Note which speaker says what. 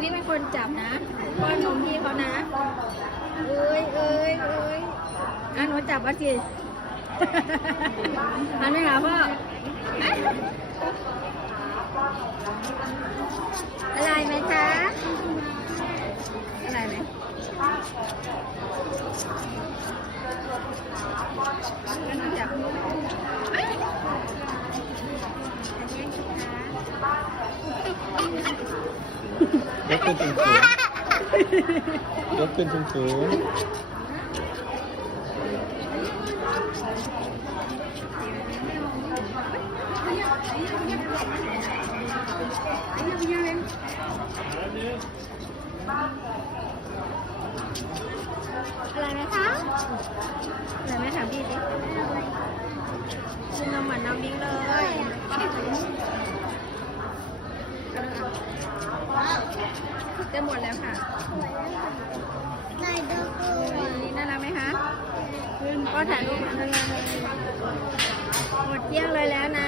Speaker 1: พี่เป็นคนจับนะป้อนนมพี่เขานะเอ้ยเอ้ยเอ้ยอะหนูจับว่าสิหันไปหาพ่ออะไรไหมคะอะไรไหมจับอันนี้นะคะ
Speaker 2: ยกขึ้นสูงสูงยกขึ้นสูงสูง
Speaker 1: อะไรไหมคะอะไรไหมถามพี่ดิกินนมเหมือนน้องบิ๊กเลย จะหมดแล้วค่ะ
Speaker 3: สวยแล้
Speaker 1: วค่น่ารักไหมคะก็ถ่ายรูปหมดเที่ยงเลยแล้วนะ